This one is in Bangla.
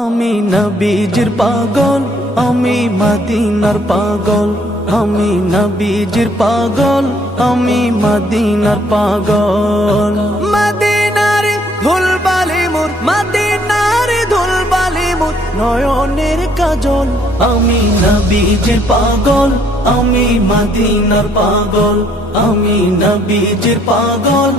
আমি নবীজির পাগল, আমি মদিনার পাগল। আমি নবীজির পাগল, আমি মদিনার পাগল। মদিনার ধুলবালি মোর, মদিনার ধুলবালি মোর নয়নের কাজল। আমি নবীজির পাগল, আমি মদিনার পাগল। আমি নবীজির পাগল,